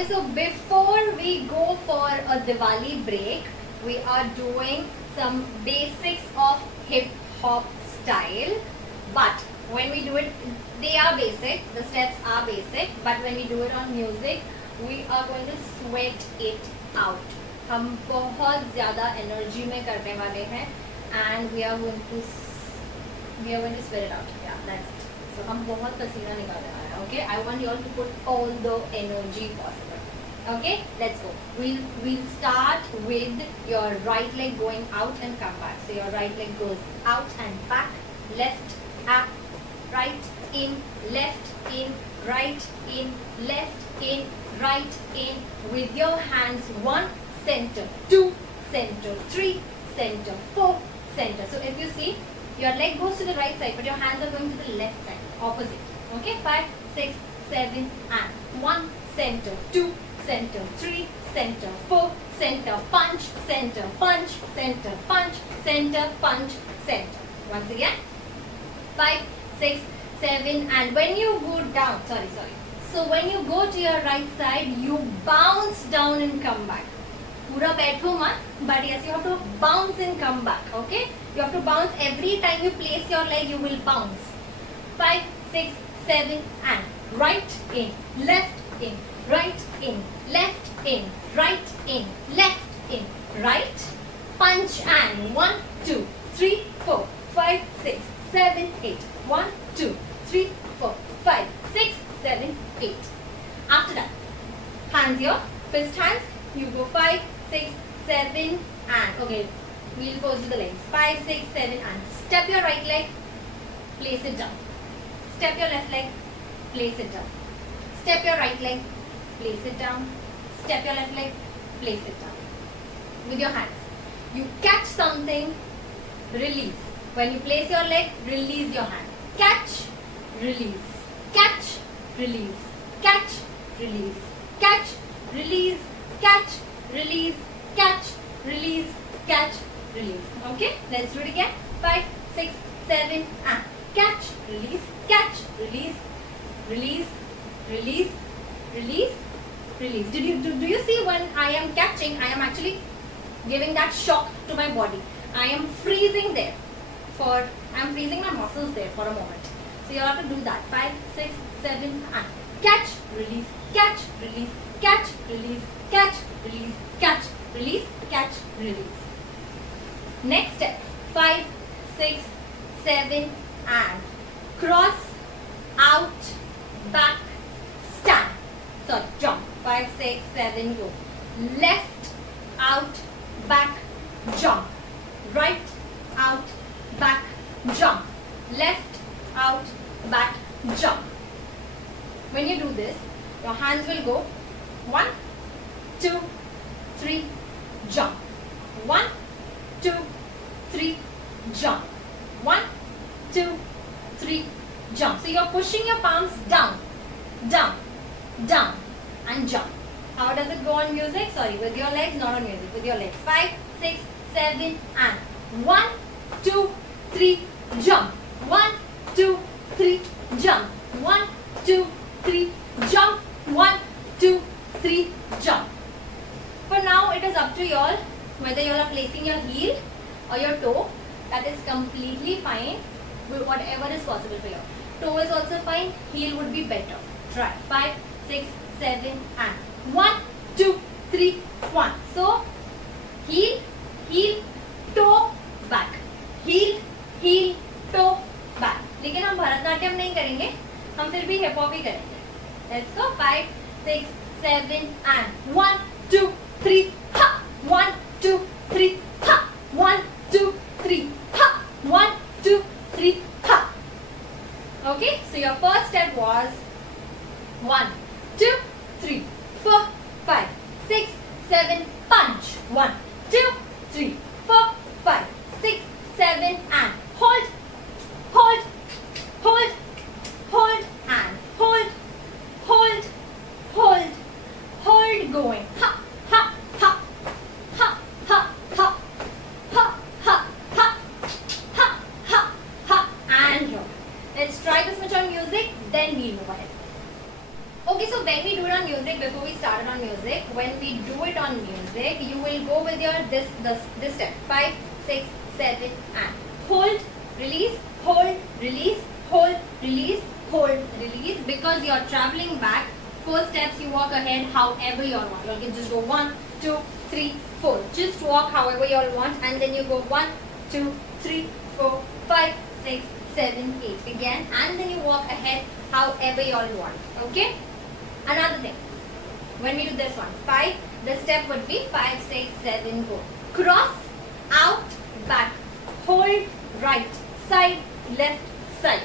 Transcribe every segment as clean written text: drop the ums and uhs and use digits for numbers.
Okay, so before we go for a Diwali break, we are doing some basics of hip hop style. But when we do it, they are basic, the steps are basic, but when we do it on music, we are going to sweat it out. हम बहुत ज़्यादा energy में करने वाले हैं and we are going to sweat it out. Yeah, that's it. So हम बहुत पसीना निकालने वाले हैं. Okay, I want you all to put all the energy possible. Okay, let's go. We'll start with your right leg going out and come back. So your right leg goes out and back, left, up, right, in, left, in, right, in, left, in, right, in, with your hands. 1, center, 2, center, 3, center, 4, center. So if you see, your leg goes to the right side, but your hands are going to the left side, opposite. Okay, 5, 6, 7, and 1, center, 2, center, 3, center, 4, center, punch, center, punch, center, punch, center, punch, center. Once again, 5, 6, 7, and when you go down, so when you go to your right side, you bounce down and come back. पूरा बैठो मत, but yes, you have to bounce and come back. Okay, you have to bounce every time you place your leg. You will bounce. 5, 6, 7, and right in, left in, right in, left in, right in, left in, right. Punch and 1, 2, 3, 4, 5, 6, 7, 8. 1, 2, 3, 4, 5, 6, 7, 8. After that, hands here, fist hands. You go 5, 6, 7, and okay, we'll go to the legs. 5, 6, 7, and step your right leg, place it down. Step your left leg, place it down. Step your right leg, place it down. Step your left leg, place it down. With your hands, you catch something, release. When you place your leg, release your hand. Catch, release. Catch, release. Catch, release. Catch, release. Catch, release, catch, release, catch, release. Okay, let's do it again. 5, 6, 7, and catch, release, catch, release, release, release, release, release. Do you see when I am catching, I am actually giving that shock to my body. I am freezing there I am freezing my muscles there for a moment. So you have to do that. 5, 6, 7, and catch, release, catch, release, catch, release, catch, release, catch, release, catch, release. Next step, 5, 6, 7, and cross, out, back, stand. Sorry, jump. 5, 6, 7, go. Left, out, back, jump. Right, out, back, jump. Left, out, back, jump. When you do this, your hands will go 1, 2, 3, jump. 1, 2, 3, jump. 1, 2, 3, jump. So you're pushing your palms down, down, down, and jump. How does it go on music? Sorry, with your legs, not on music, with your legs. 5, 6, 7, and 1, 2, 3, jump. 1, 2, 3, jump. 1, 2, 3, jump. 1, 2, 3, jump. For now, it is up to you all whether you are placing your heel or your toe. That is completely fine. Whatever is possible for you. Toe is also fine. Heel would be better. Try. 5, 6, 7, and 1, 2, 3, 1. So, heel, heel, toe, back. Heel, heel, toe, back. लेकिन हम भरतनाट्यम नहीं करेंगे. हम फिर भी hip hop ही करेंगे. Let's go. 5, 6, 7, and 1, 2, 3, ha! 1, 2, 3, ha! 1, 2, 3, ha! 1, 2, 3, ha! Okay, so your first step was 1, 2, 3, 4, 5, 6, 7, punch. 1, 2, 3, 4, 5, 6, 7, and hold, hold, hold, hold, and hold, hold, hold, hold, going. Ha, ha, ha, ha, ha, ha, ha, ha, ha, ha, ha, ha, and here. Let's try this much on music, then we'll move ahead. Okay, so when we do it on music, before we we started on music. When we do it on music, you will go with your this step. 5, 6, 7 and hold, release, hold, release, hold, release, hold, release. Because you are traveling back, 4 steps you walk ahead however you all want. You can just go 1, 2, 3, 4. Just walk however you all want, and then you go 1, 2, 3, 4, 5, 6, 7, 8 again, and then you walk ahead however you all want. Okay? Another thing, when we do this one, 5, the step would be 5, 6, 7, go. Cross, out, back, hold, right, side, left, side.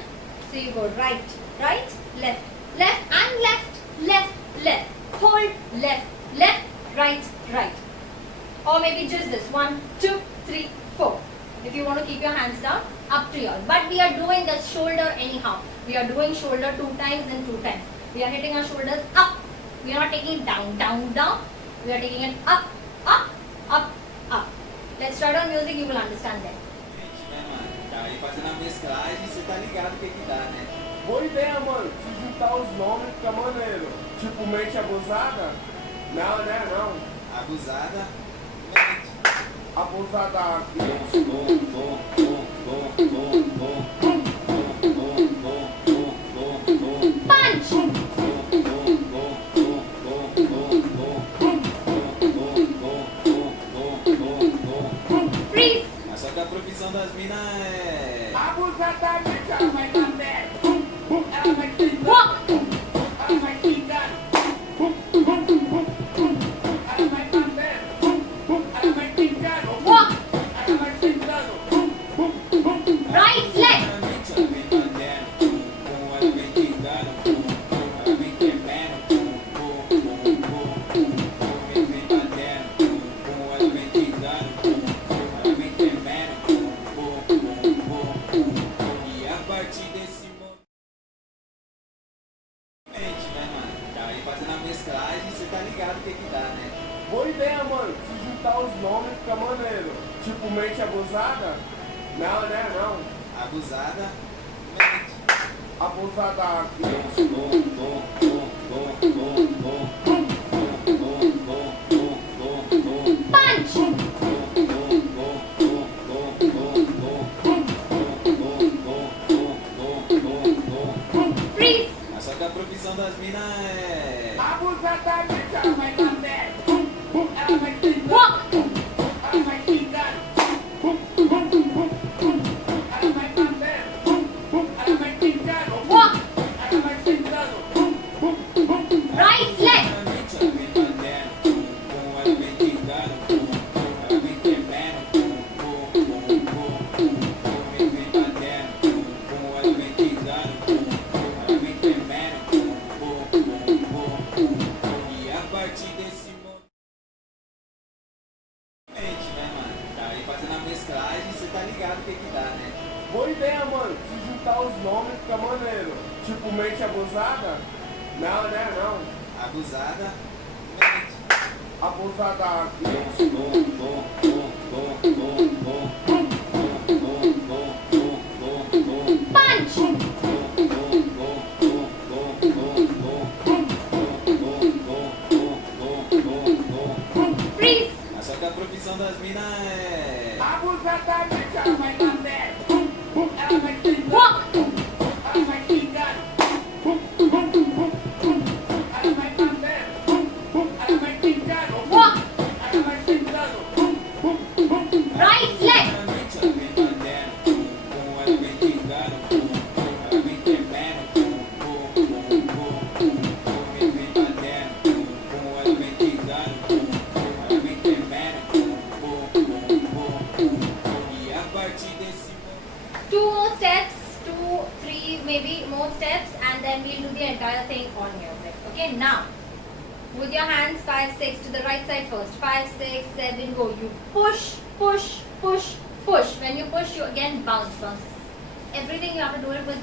So you go right, right, left, left and left, left, left, hold, left, left, right, right. Or maybe just this, 1, 2, 3, 4. If you want to keep your hands down, up to you. But we are doing the shoulder anyhow. We are doing shoulder 2 times and 2 times. We are hitting our shoulders up. We are not taking it down, down, down. We are taking it up, up, up, up. Let's start on music, you will understand that. Tá aí fazendo a mesclagem, você tá ligado o que que dá, né? Boa ideia, mano. Se juntar os nomes fica maneiro. Tipo, mente abusada? Não, né? Não. Abusada, mente. Abusada. Punch! Freeze! Só que a profissão das minas é... Abusadamente, ela vai dar pé. Ela vai sentar. Walk! Ela vai ficar. Ela vai dar pé. Ela vai ficar. Walk! Ela vai sentando. Right leg! Ela vem batendo, ela vem quicando, ela vem quebrando, vem batendo, ela vem quicando, ela vem quebrando, e a partir desse movimento, né, mano? Tá aí fazendo a mesclagem, você tá ligado o que que dá, né? Boa ideia, mano. Se juntar os nomes fica maneiro. Tipo, mente abusada? Não, né? Não. Abusada, mente. Abusada. Punch! Freeze! Só que a profissão das minas é... Abusadamente, ela vai dar pé. Ela vai sentar. Walk! Ela vai ficar. Ela vai bater. Ela vai ficar. Walk! Ela vai sentando. Right leg! Ela vem batendo, ela vem quicando, ela vem quebrando, vem batendo, ela vem quicando, ela vem quebrando, e a partir desse movimento, né, mano? Tá aí fazendo a mesclagem, você tá ligado o que que dá, né? Boa ideia, mano. Se juntar os nomes fica maneiro. Tipo, mente abusada? Não, né? Não. Abusada, mente. Abusada. Punch! Freeze! Só que a profissão das minas é... Abusadamente, ela vai dar pé. Ela vai sentar. Walk! Ela vai ficar. Ela vai bater. Ela vai ficar. Walk! Ela vai sentando. Right leg! Ela vem batendo, ela vem quicando, ela vem quebrando, vem batendo, ela vem quicando, ela vem quebrando, e a partir desse 2 more steps, 2, 3, maybe more steps, and then we'll do the entire thing on music. Okay, now with your hands 5, 6 to the right side first. 5, 6, 7, go. You push, push, push, push. When you push, you again bounce, bounce. Everything you have to do it with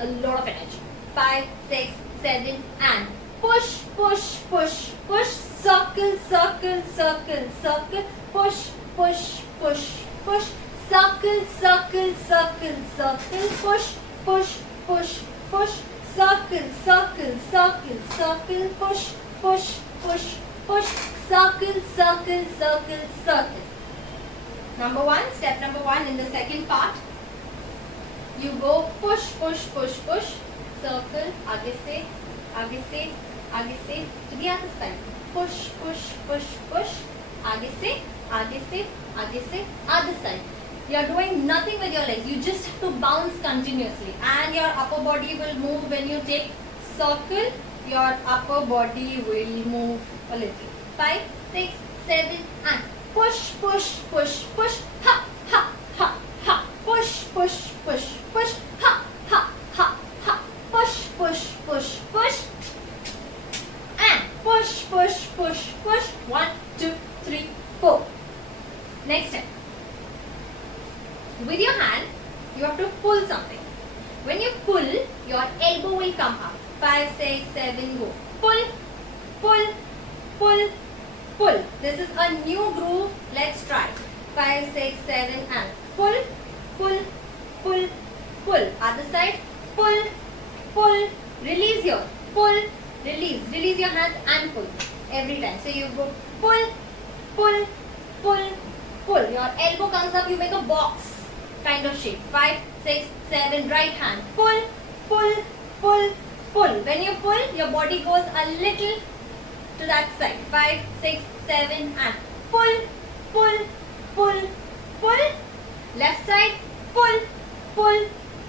a lot of energy. 5, 6, 7, and push, push, push, push. Circle, circle, circle, circle. Push, push, push, push. Circle, circle, circle, circle. Push, push, push, push. Circle, circle, circle, circle. Push, push, push, push, circle, circle, circle, circle. Number one, step number one in the second part. You go push, push, push, push, circle, आगे से, आगे से, आगे से, to the other side. Push, push, push, push, आगे से, आगे से, आगे से, other side. You are doing nothing with your legs. You just have to bounce continuously, and your upper body will move when you take circle. Your upper body will move a little. 5, 6, 7, and push, push, push, push. Ha, ha, ha, ha. Push, push, push, push. Ha, ha, ha, ha. Push, push, push, push. And push, push, push, push. 1, 2, 3, 4. Next step. With your hand, you have to pull something. When you pull, your elbow will come up. 5, 6, 7, go. Pull, pull, pull, pull. This is a new groove. Let's try. 5, 6, 7, and pull, pull, pull, pull. Other side. Pull, pull. Release your pull, release. Release your hands and pull every time. So you go pull, pull, pull, pull. Your elbow comes up. You make a box kind of shape. 5, 6, 7. Right hand. Pull, pull, pull, pull. When you pull, your body goes a little to that side. 5, 6, 7, and pull, pull, pull, pull. Left side. Pull, pull,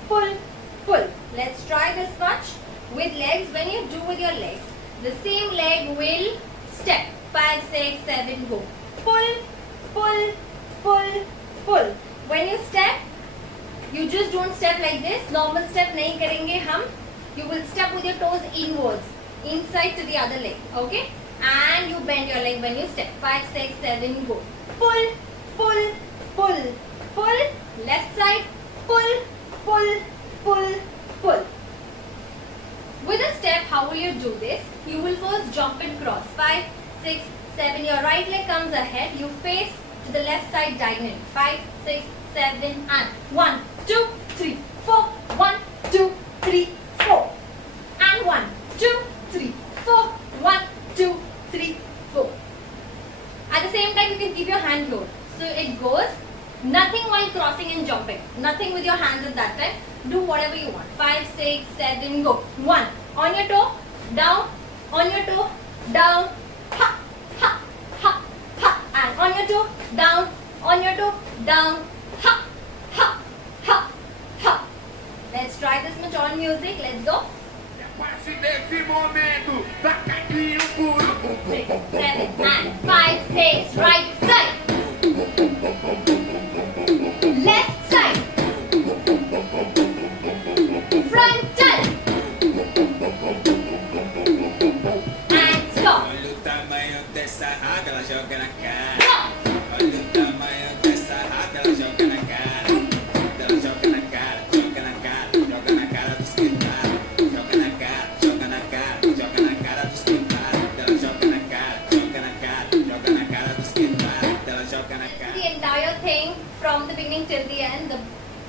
pull, pull. Let's try this much with legs. When you do with your legs, the same leg will step. 5, 6, 7, go. Pull, pull, pull, pull. When you step, you just don't step like this. Normal step nahi karenge hum. You will step with your toes inwards, inside to the other leg. Okay? And you bend your leg when you step. 5, 6, 7, go. Pull, pull, pull, pull. Left side. Pull, pull, pull, pull. With a step, how will you do this? You will first jump and cross. 5, 6, 7. Your right leg comes ahead. You face to the left side diagonally. 5, 6, 7, and 1, 2, 3, 4. 1, 2, 3, 4. And 1, 2, 3, 4. 1, 2, 3, 4. At the same time, you can keep your hand low. So it goes. Nothing while crossing and jumping. Nothing with your hands at that time. Do whatever you want. 5, 6, 7, go. 1. On your toe, down. On your toe, down. Ha, ha, ha, ha. And on your toe, down. On your toe, down. Ha, ha, ha, ha. Let's try this much on music. Let's go. Parte desse momento, da caquinho puro. 6, 7, 9, 5, 6, right side. Left side. Frontal. And stop. Olha o tamanho dessa raba, ela joga na cara. Go. Olha o tamanho dessa raba, ela joga na cara. Ela joga na cara, joga na cara, joga na cara dos que tá. Joga na cara, joga na cara, joga na cara dos que tá. Ela joga na cara, joga na cara, joga na cara dos que tá. Ela joga na cara. The entire thing from the beginning till the end, the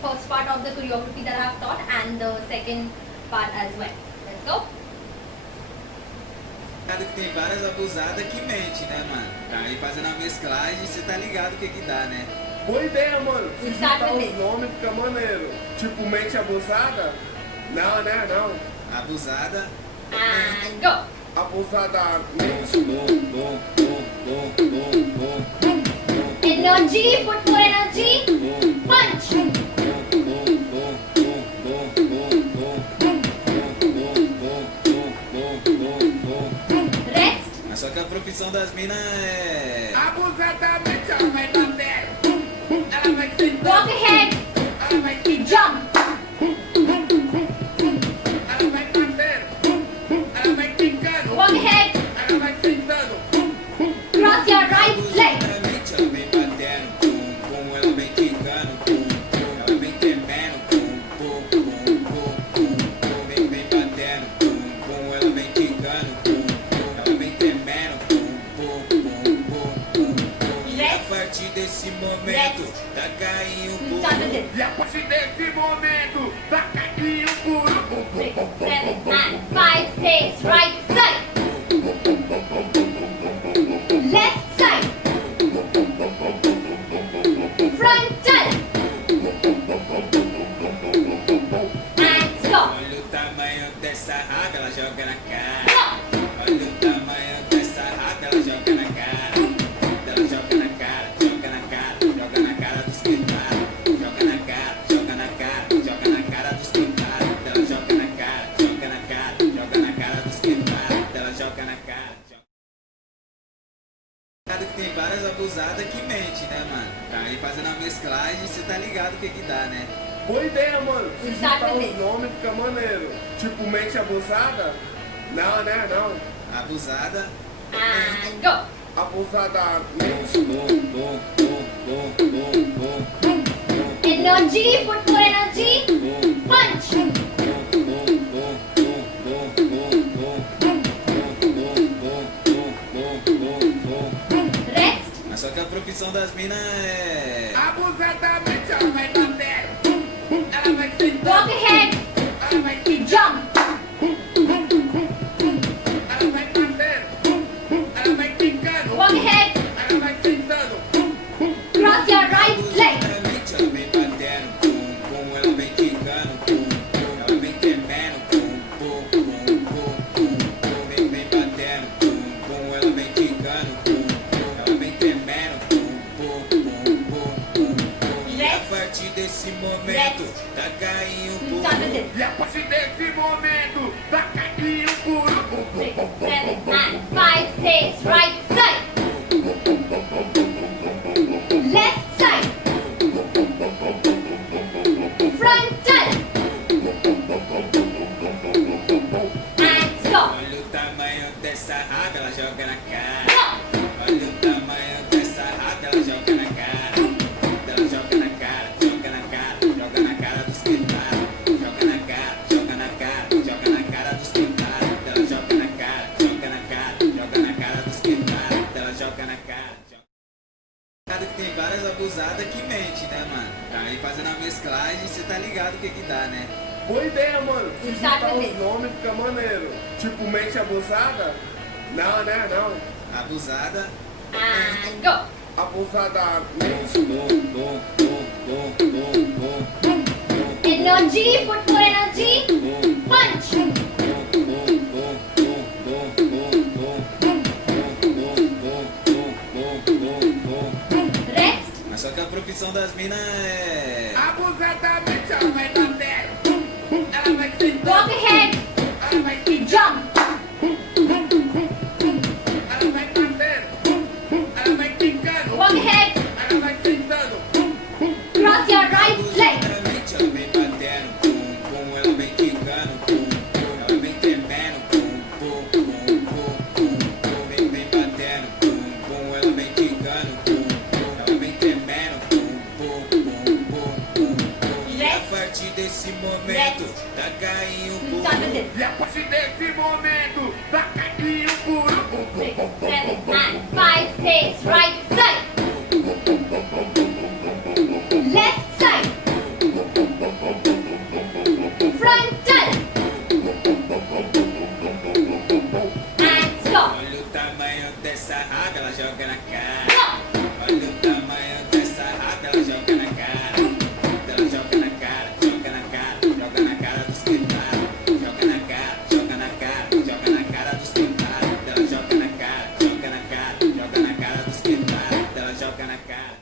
first part of the choreography that I have taught and the second part as well. Let's go. Que tem várias abusadas que mente, né, mano? Tá aí fazendo a mesclagem, você tá ligado o que que dá, né? Boa ideia, mano. Se Start juntar with os this. nomes fica maneiro. Tipo, mente abusada? Não, né? Não. Abusada. And go. Abusadamente. Energy, put more energy. Punch. Rest. Mas só que a profissão das minas é... Abusadamente ela vai bater. Ela vai sentar. Walk ahead. Ela vai quicar. Jump. Ela vai bater. Ela vai quicando. Walk ahead. Ela vai sentando. Cross your right leg. Abusadamente ela vem batendo, pum, pum, ela vem quicando, pum, pum, ela vem tremendo, pum, pum, pum, pum, pum, pum, vem batendo, pum, pum, ela vem quicando, pum, pum, ela vem tremendo, pum, pum, pum, pum, pum, pum. E a partir desse momento, tá caindo Start with puro. this. E a partir desse momento, tá caquinho puro. 6, 7, 9, 5, 6, right side. Que tem várias abusadas que mente, né, mano? Tá aí fazendo a mesclagem, você tá ligado o que que dá, né? Boa ideia, mano. Se juntar Exatamente. os nomes fica maneiro. Tipo, mente abusada? Não, né? Não. Abusada. And go. Abusadamente. Energy, put more energy. Punch. Rest. Mas só que a profissão das minas é... Abusadamente ela vai bater. Ela vai sentar. Walk ahead. Ela vai sentar. Jump. Ela vai bater. Ela vai ficando. Walk ahead. Ela vai sentando. Cross your right leg. Abusadamente ela vem batendo, pum, pum, ela vem quicando, pum, pum, ela vem tremendo, pum, pum, pum, pum, pum, pum, vem batendo, pum, pum, ela vem quicando, pum, pum, ela vem tremendo, pum, pum, pum, pum, pum, pum. E a partir desse momento, tá caindo por Start with this. E a partir desse momento, vai cair o puro. 6, 7, 9, 5, 6, right side. Left side. Frontal. And stop. Olha o tamanho dessa raba, ela joga na cara. Go. Olha o tamanho dessa raba, ela joga na cara. Ela joga na cara, joga na cara, joga na cara dos que tá. Joga na cara, joga na cara, joga na cara dos que tá. Ela joga na cara, joga na cara, joga na cara dos que tá. Ela joga na cara, joga. Que tem várias abusadas que mente, né, mano? Tá aí fazendo a mesclagem, você tá ligado o que que dá, né? Boa ideia, mano. Se juntar Exatamente. os nomes fica maneiro. Tipo, mente abusada? Não, né? Não. Abusada. And go. Abusadamente. Energy, put more energy. Punch. Rest. Mas só que a profissão das minas é... Abusadamente ela vai bater. Ela vai sentar. Walk ahead. Ela vai sentar. Jump. Ela vai bater. Ela vai ficando. Walk ahead. Ela vai sentando. Cross your right leg. Abusadamente ela vem batendo, pum, pum, ela vem quicando, pum, pum, ela vem tremendo, pum, pum, pum, pum, pum, pum, vem batendo, pum, pum, ela vem quicando, pum, pum, ela vem tremendo, pum, pum, pum, pum, pum, pum. E a partir desse momento, tá caindo Start with por... this. E a partir desse momento, vai cair o puro. 6, 7, 9, 5, 6, right side. Left side. Frontal. And stop. Olha o tamanho dessa raba, ela joga na cara. Go. Olha o tamanho dessa raba, ela joga na cara. Ela joga na cara, joga na cara, joga na cara dos que tá. Joga na cara, joga na cara, joga na cara dos que tá. Ela joga na cara, joga na cara, joga na cara dos que tá. Ela joga na cara.